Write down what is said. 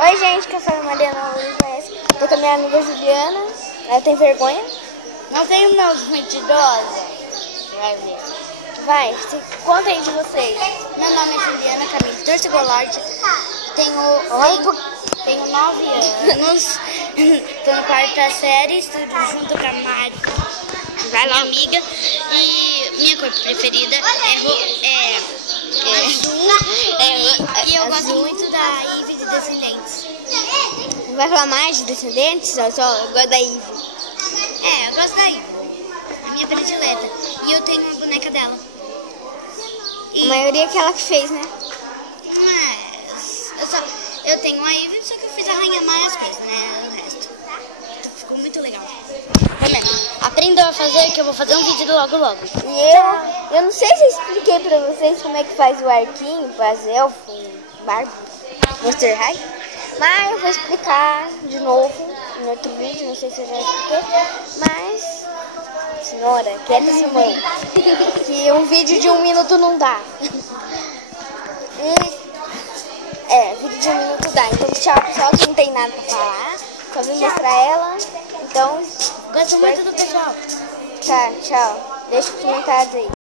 Oi, gente, que eu sou a Mariana, não conhece. Tô com a minha amiga Juliana. Ela tem vergonha? Não tenho não, mentirosa. Vai ver. Vai, conta aí de vocês. Meu nome é Juliana Camille Torcegolard. Tenho 9 anos. Tô na 4ª série, estudo junto com a Mari, minha amiga. E minha cor preferida é azul. E eu gosto muito da Ivy de Descendentes. Vai falar mais de Descendentes? Eu gosto da Ivy. Eu gosto da Ivy. A minha predileta. E eu tenho uma boneca dela. A maioria é que ela que fez, né? Mas eu tenho a Ivy, só que eu fiz arranhar mais coisas, né? O resto. Então ficou muito legal. Aprenda a fazer, que eu vou fazer um vídeo logo. E eu não sei se eu expliquei pra vocês como é que faz o arquinho, faz elfo, Barbie, Monster High. Mas eu vou explicar de novo em outro vídeo, não sei se eu já expliquei. Mas, senhora, quieta sua mãe. Que um vídeo de 1 minuto não dá. Vídeo de 1 minuto dá. Então tchau, pessoal, que não tem nada pra falar. Só vim mostrar ela. Então, Gosto muito do pessoal. Tá, tchau. Deixa os comentários aí.